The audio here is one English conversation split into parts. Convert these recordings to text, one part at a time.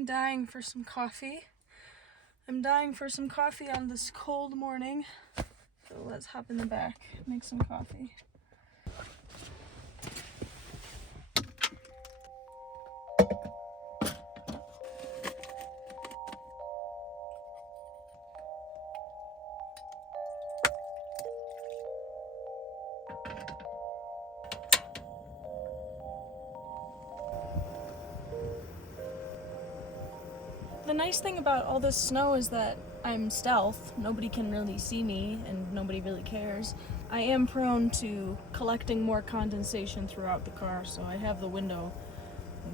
I'm dying for some coffee. I'm dying for some coffee on this cold morning. So let's hop in the back, make some coffee. The nice thing about all this snow is that I'm stealth. Nobody can really see me and nobody really cares. I am prone to collecting more condensation throughout the car, so I have the window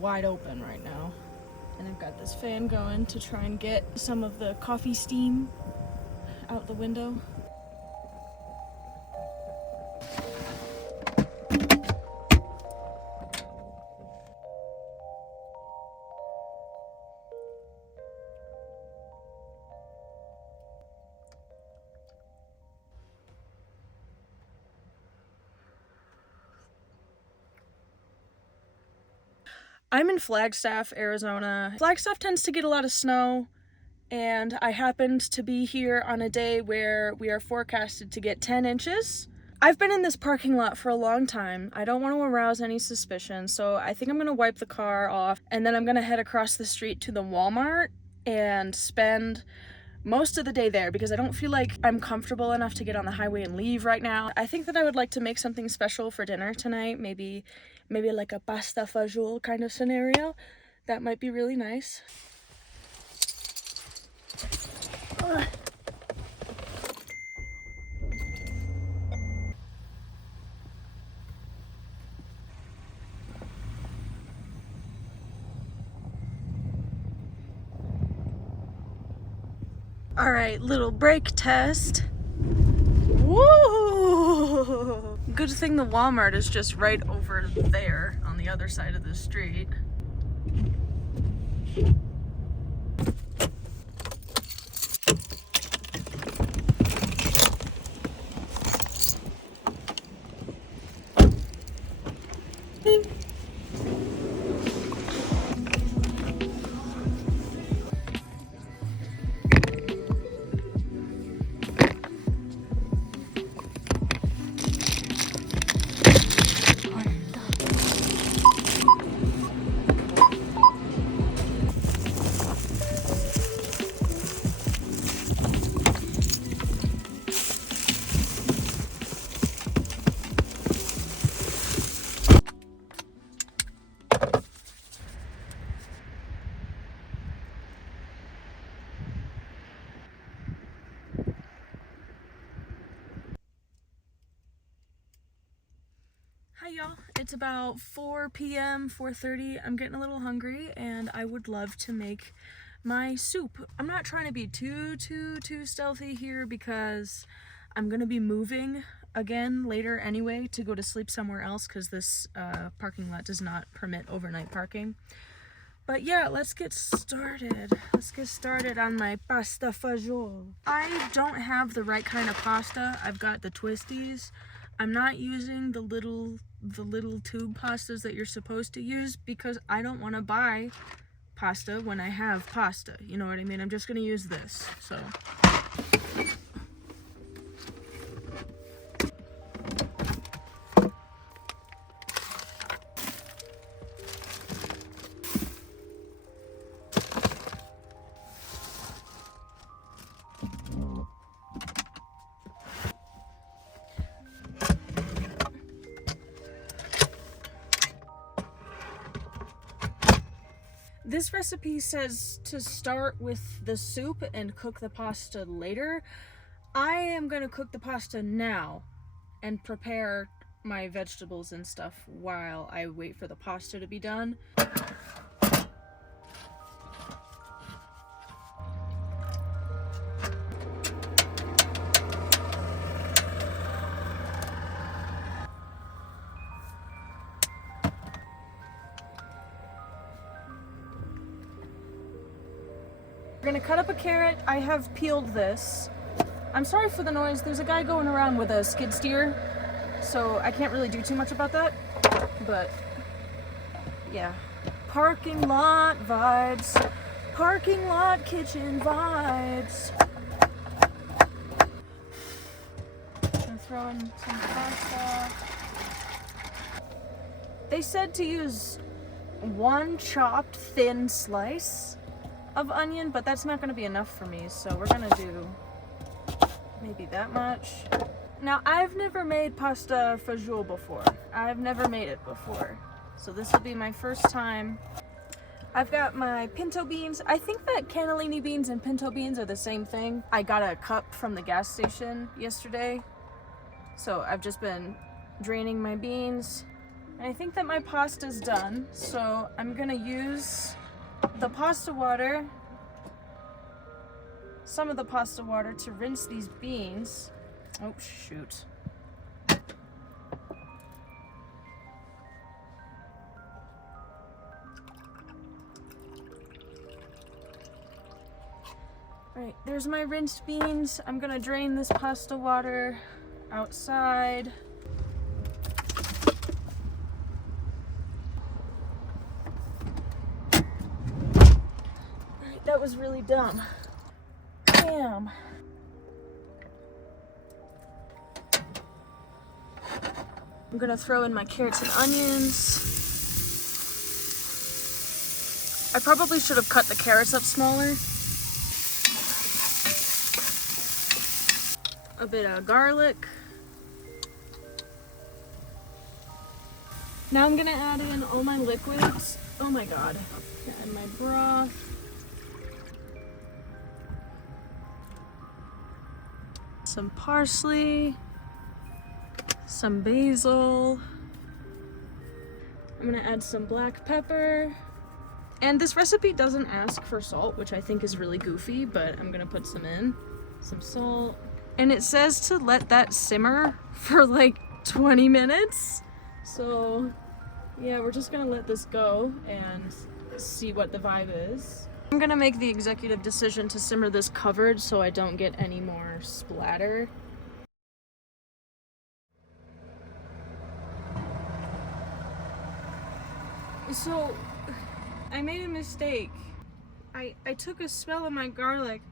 wide open right now. And I've got this fan going to try and get some of the coffee steam out the window. I'm in Flagstaff, Arizona. Flagstaff tends to get a lot of snow, and I happened to be here on a day where we are forecasted to get 10 inches. I've been in this parking lot for a long time. I don't want to arouse any suspicion, so I think I'm gonna wipe the car off, and then I'm gonna head across the street to the Walmart and spend most of the day there because I don't feel like I'm comfortable enough to get on the highway and leave right now. I think that I would like to make something special for dinner tonight, maybe like a pasta fagioli kind of scenario. That might be really nice. All right, little brake test. Woo! Good thing the Walmart is just right over there on the other side of the street. Hi y'all, it's about 4 p.m., 4:30. I'm getting a little hungry and I would love to make my soup. I'm not trying to be too stealthy here because I'm gonna be moving again later anyway to go to sleep somewhere else because this parking lot does not permit overnight parking. But yeah, let's get started. Let's get started on my pasta fagioli. I don't have the right kind of pasta. I've got the twisties. I'm not using the little tube pastas that you're supposed to use because I don't want to buy pasta when I have pasta. You know what I mean? I'm just going to use this. So this recipe says to start with the soup and cook the pasta later. I am going to cook the pasta now and prepare my vegetables and stuff while I wait for the pasta to be done. We're gonna cut up a carrot. I have peeled this. I'm sorry for the noise. There's a guy going around with a skid steer, so I can't really do too much about that, but yeah. Parking lot vibes. Parking lot kitchen vibes. I'm throwing some pasta. They said to use one chopped thin slice of onion, but that's not going to be enough for me, so we're going to do maybe that much. Now, I've never made pasta fagioli before. I've never made it before, so this will be my first time. I've got my pinto beans. I think that cannellini beans and pinto beans are the same thing. I got a cup from the gas station yesterday, so I've just been draining my beans. And I think that my pasta's done, so I'm gonna use the pasta water, some of the pasta water, to rinse these beans. Oh, shoot. Alright, there's my rinsed beans. I'm gonna drain this pasta water outside. Alright, that was really dumb. Damn. I'm gonna throw in my carrots and onions. I probably should have cut the carrots up smaller. A bit of garlic. Now I'm gonna add in all my liquids. Oh my god. And my broth. Some parsley. Some basil. I'm gonna add some black pepper. And this recipe doesn't ask for salt, which I think is really goofy, but I'm gonna put some in. Some salt. And it says to let that simmer for like 20 minutes. So yeah, we're just gonna let this go and see what the vibe is. I'm gonna make the executive decision to simmer this covered so I don't get any more splatter. So I made a mistake. I took a smell of my garlic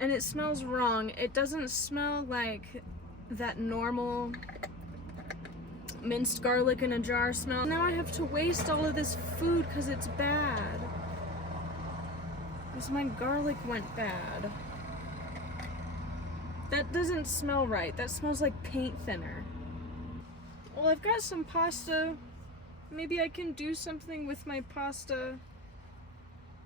and it smells wrong. It doesn't smell like that normal minced garlic in a jar smell. Now I have to waste all of this food because it's bad. Because my garlic went bad. That doesn't smell right. That smells like paint thinner. Well, I've got some pasta. Maybe I can do something with my pasta.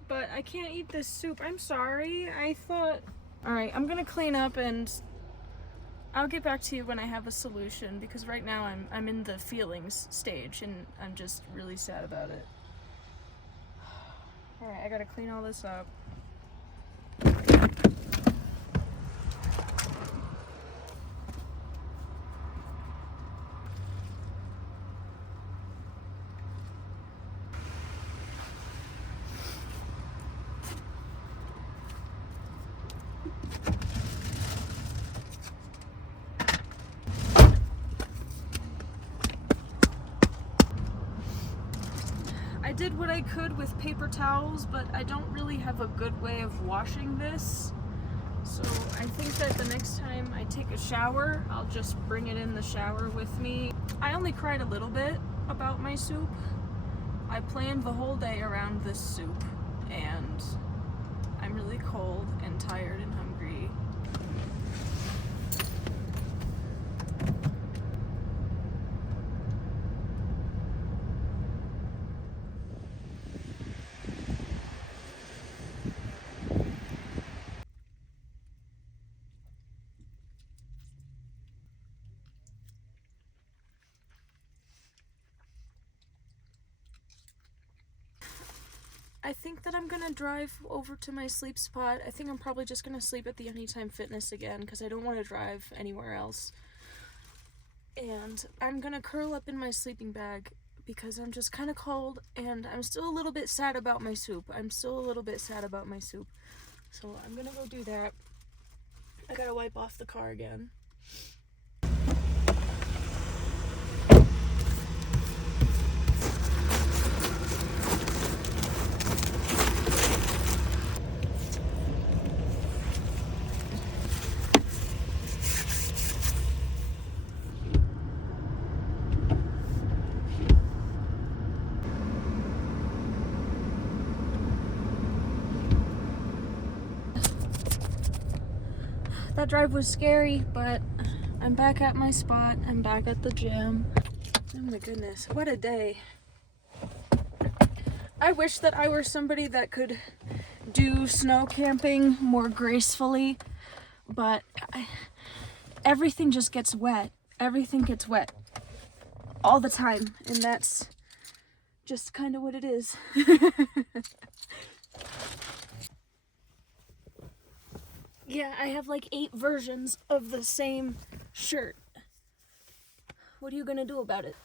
But I can't eat this soup. I'm sorry. I thought... Alright, I'm gonna clean up and I'll get back to you when I have a solution, because right now I'm in the feelings stage and I'm just really sad about it. Alright, I gotta clean all this up. I did what I could with paper towels, but I don't really have a good way of washing this. So I think that the next time I take a shower, I'll just bring it in the shower with me. I only cried a little bit about my soup. I planned the whole day around this soup, and I'm really cold and tired and hungry. I think that I'm gonna drive over to my sleep spot. I think I'm probably just gonna sleep at the Anytime Fitness again because I don't want to drive anywhere else. And I'm gonna curl up in my sleeping bag because I'm just kind of cold and I'm still a little bit sad about my soup. So I'm gonna go do that. I gotta wipe off the car again. That drive was scary, but I'm back at my spot. I'm back at the gym. Oh my goodness, what a day. I wish that I were somebody that could do snow camping more gracefully, but everything just gets wet. Everything gets wet all the time, and that's just kind of what it is. Yeah, I have like 8 versions of the same shirt. What are you gonna do about it?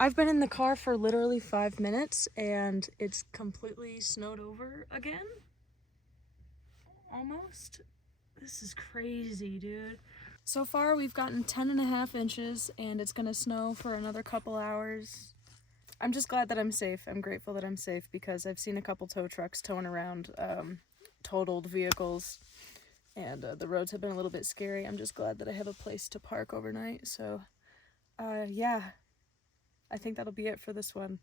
I've been in the car for literally 5 minutes and it's completely snowed over again. Almost. This is crazy, dude. So far we've gotten 10.5 inches and it's gonna snow for another couple hours. I'm just glad that I'm safe. I'm grateful that I'm safe because I've seen a couple tow trucks towing around totaled vehicles and the roads have been a little bit scary. I'm just glad that I have a place to park overnight. So yeah, I think that'll be it for this one.